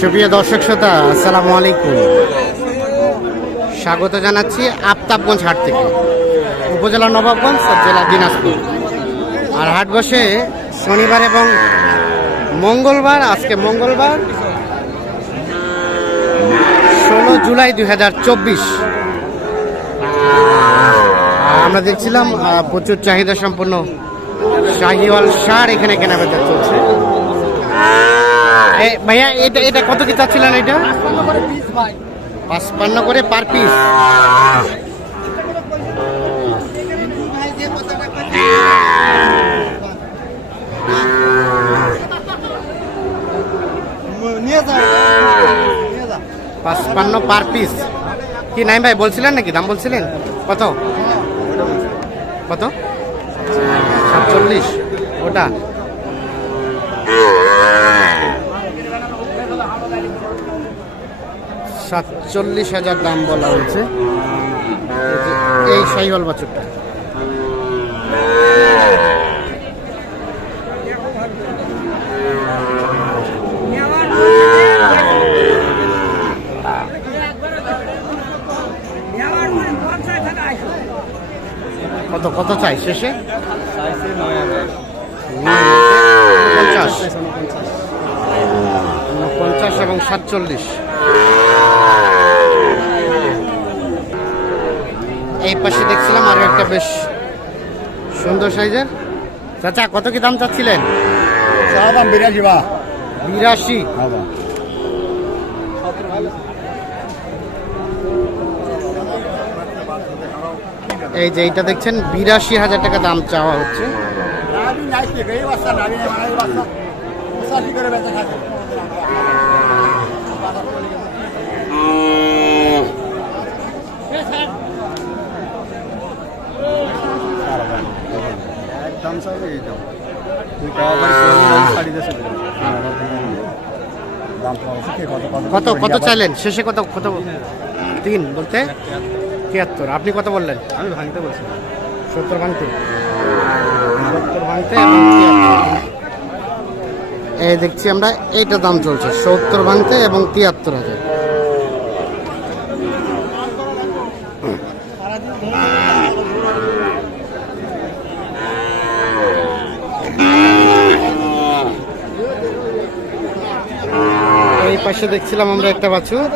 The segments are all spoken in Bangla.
সুপ্রিয় দর্শক শ্রোতা, আসসালামু আলাইকুম। স্বাগত জানাচ্ছি আফতাবগঞ্জ হাট থেকে, উপজেলা নবাবগঞ্জ, জেলা দিনাজপুর। আর হাট বসে শনিবার এবং মঙ্গলবার, আজকে মঙ্গলবার, ষোলো জুলাই দুই হাজার চব্বিশ। আমরা দেখছিলাম প্রচুর চাহিদা সম্পন্ন শাহিওয়াল সার এখানে কেনাবেচা চলছে। এ, ভাইয়া এটা এটা কত কি চাচ্ছিলেন এটা? পাঁচপান্ন করে পার পিস। পাঁচপান্ন পার পিস। কি নাই ভাই বলছিলেন নাকি? দাম বলছিলেন? কত? কত? সাতচল্লিশ ওটা। সাতচল্লিশ হাজার দাম বলা হয়েছে। এই সাইহল বাছুরটা। কত কত চাই শেষে? পঞ্চাশ পঞ্চাশ এবং সাতচল্লিশ। এই পাশে দেখছিলাম আরও একটা বেশ সুন্দর সাইজের। চাচা কত কি দাম চাচ্ছিলেন? দাম বিরাশি বা। বিরাশি। এই যে এইটা দেখছেন বিরাশি হাজার টাকা দাম চাওয়া হচ্ছে। কত? কত? চাইলেন শেষে কত কত? তিন বলতে? তিয়াত্তর। আপনি কত বললেন? আমি ভাঙতে বলছি। সত্তর ভাঙতে। সত্তর ভাঙতে এই দেখছি আমরা এইটা দাম চলছে সত্তর ভাঙতে এবং তিয়াত্তর হাজার। এই পাশে দেখছিলাম আমরা একটা বাছুর।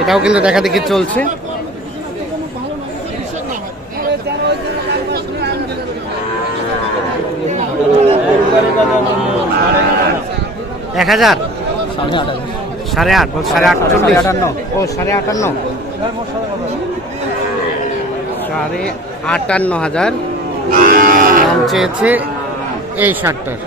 এটাও কিন্তু দেখা দেখি চলছে। এক হাজার? সাড়ে আট সাড়ে আটচল্লিশ। আটান্ন। ও সাড়ে আটান্ন। সাড়ে আটান্ন হাজার। দাম চেয়েছে এই শার্টটার।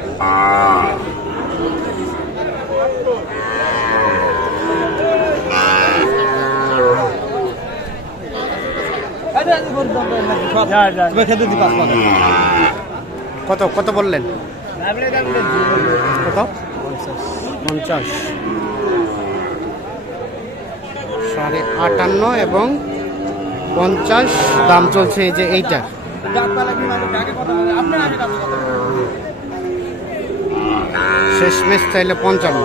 কত কত বললেন? কত? পঞ্চাশ সাড়ে আটান্ন এবং পঞ্চাশ দাম চলছে এই যে এইটা শেষ মেশ চাইলে পঞ্চান্ন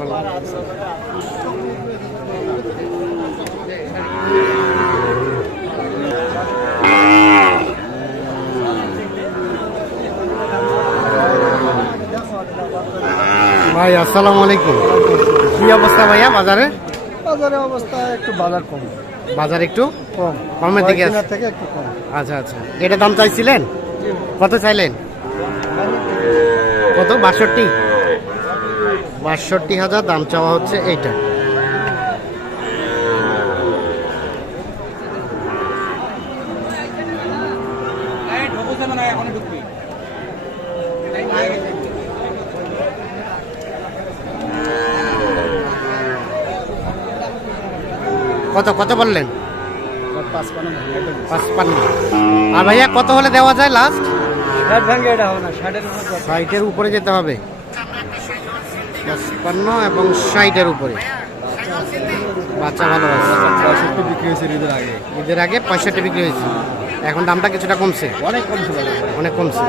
ভালো। ভাই আসসালামু আলাইকুম। কি অবস্থা ভাইয়া বাজারে? বাজারের অবস্থা একটু বাজার কম। বাজার একটু কম। কমের দিকে থেকে একটু কম। আচ্ছা আচ্ছা। এটা দাম চাইছিলেন? কত চাইলেন? কত? বাষট্টি? বাষট্টি হাজার দাম চাওয়া হচ্ছে এইটা। কত কত বললেন? পাঁচ পান্ন পাঁচপান্ন আর ভাইয়া কত হলে দেওয়া যায় লাস্ট ষাটের উপরে যেতে হবে। পাঁচপান্ন এবং ষাটের উপরে। বাচ্চা ভালো আছে। পঁয়ষট্টি বিক্রি হয়েছে ঈদের আগে। ঈদের আগে পঁয়ষট্টি বিক্রি হয়েছে। এখন দামটা কিছুটা কমছে। অনেক কমছে অনেক কমছে।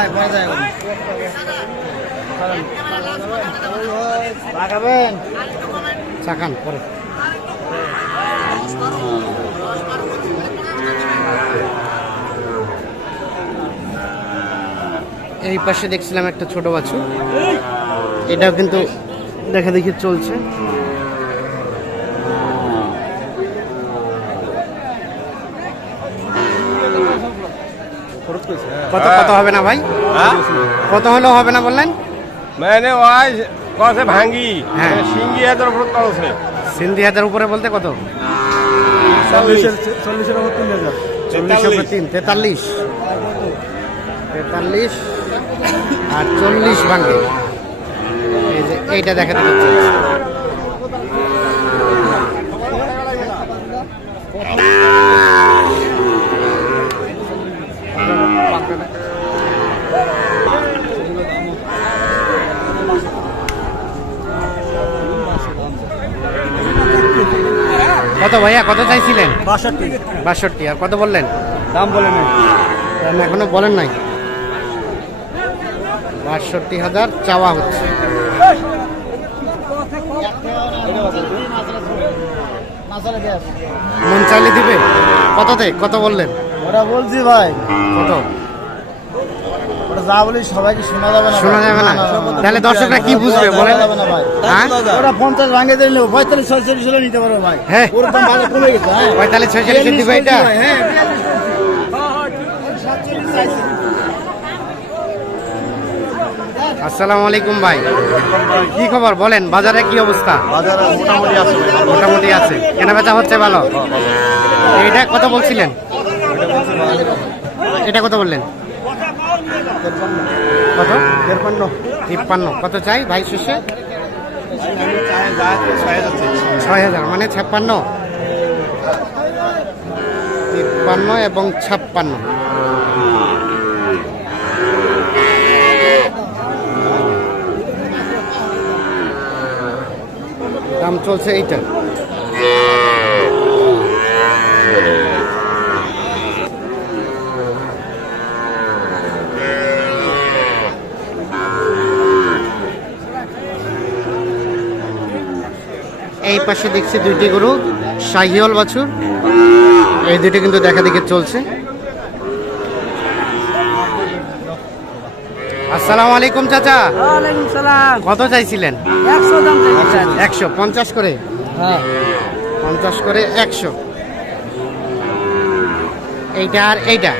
আচ্ছা, আচ্ছা। লাগাবেন? চাকান পরে। এই পাশে দেখছিলাম একটা ছোট বাছু। এটাও কিন্তু দেখা দেখি চলছে। কত কত হবে না ভাই? কত হলেও হবে না বললেন? মানে ওই কছে ভাঙ্গি হ্যাঁ। সিঙ্গি হাজার উপর কছে সিন্ধি হাজার উপরে বলতে কত চল্লিশের চল্লিশ উপরে তিন তেতাল্লিশ তেতাল্লিশ আর চল্লিশ ভাঙ্গে এই যে এইটা দেখাতে পাচ্ছি ভাইয়া কত চাইছিলেন? বাষট্টি। বাষট্টি আর কত বললেন? দাম বলেন দাম এখনও বলেন নাই? বাষট্টি হাজার চাওয়া হচ্ছে। মন চাইলে দিবে? কততে? কত বললেন? ওরা বলছি ভাই। কত? ওরা যা বলি সবাইকে শোনা যাবে না শোনা যাবে না। তাহলে দর্শকরা কি বুঝবে? বলেন। হ্যাঁ? ওরা পঞ্চাশ ভাঙে দিলে পঁয়তাল্লিশ ছয়চল্লিশ হলে নিতে পারবে ভাই। হ্যাঁ। ওর দাম ভালো কমে গেছে হ্যাঁ। পঁয়তাল্লিশ ছয়চল্লিশ দিবে এটা হ্যাঁ আসসালামু আলাইকুম ভাই। কি খবর? বলেন বাজারে কি অবস্থা? মোটামুটি আছে মোটামুটি আছে। কেনা বেচা হচ্ছে ভালো? এটা কত বলছিলেন? এটা কত বললেন? কত? তেরপান্ন। তিপ্পান্ন। কত চাই? ভাই শেষে ছয় হাজার। মানে ছাপ্পান্ন। তিপ্পান্ন এবং ছাপ্পান্ন। দাম চলছে এইটা। এই পাশে দেখছি দুইটি গরু শাহিওয়াল বাছুর। এই দুইটি কিন্তু দেখা দেখে চলছে। আসসালামু আলাইকুম চাচা। কত চাইছিলেন? একশো পঞ্চাশ করে? হ্যাঁ। পঞ্চাশ করে একশো। এইটা আর এইটা।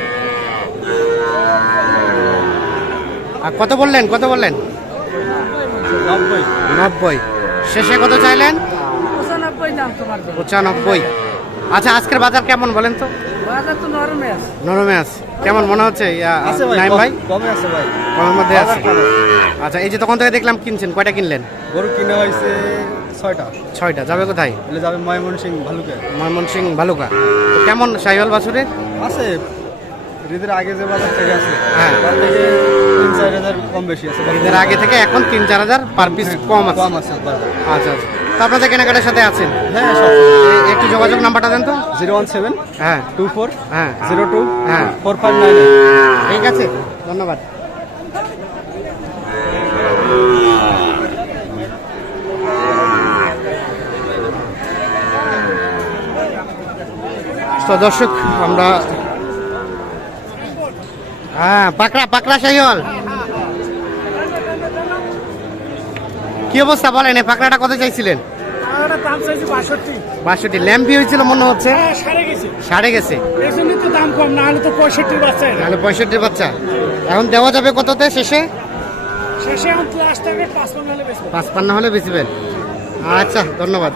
আর কত বললেন? কত বললেন? নব্বই। শেষে কত চাইলেন? পঁচানব্বই আচ্ছা আজকের বাজার কেমন বলেন তো? বাজার তো নরমে আছে। নরমে আছে। কেমন মনে হচ্ছে? আছে ভাই নাইম ভাই? কমে আছে ভাই। কমের মধ্যে আছে। আচ্ছা এই যে তখন থেকে দেখলাম কিনছেন কয়টা কিনলেন? গরু কিনে হয়েছে ছয়টা। ছয়টা যাবে কোথায়? এলে যাবে ময়মনসিং ভালুকে। ময়মনসিং ভালুকা। কেমন সাইওয়াল বাছুরের আছে। ঈদের আগে যে বাজার থেকে আছে হ্যাঁ। থেকে তিন চার হাজার কম বেশি আছে। ঈদের আগে থেকে এখন তিন চার হাজার পার পিস কম আছে। কম আছে আচ্ছা আচ্ছা। তো আপনাদের কেনাকাটার সাথে আছেন? হ্যাঁ একটু যোগাযোগ নাম্বারটা দেন তো। জিরো ওয়ান সেভেন হ্যাঁ। টু ফোর হ্যাঁ। জিরো টু হ্যাঁ। ফোর ফাইভ নাইন ঠিক আছে। ধন্যবাদ। তো দর্শক আমরা হ্যাঁ পাকড়া পাকড়া সাইহল কি অবস্থা বলেন এই পাকড়াটা কত চাইছিলেন? বাষট্টি। ল্যাম্পি হয়েছিল মনে হচ্ছে? হ্যাঁ সাড়ে গেছে। দাম কম না হলে তো পঁয়ষট্টির বাচ্চা এটা পঁয়ষট্টির বাচ্চা। এখন দেওয়া যাবে কততে শেষে? শেষে এখন হলে বেশি পাঁচপান্ন হলে বেচবেন। আচ্ছা ধন্যবাদ।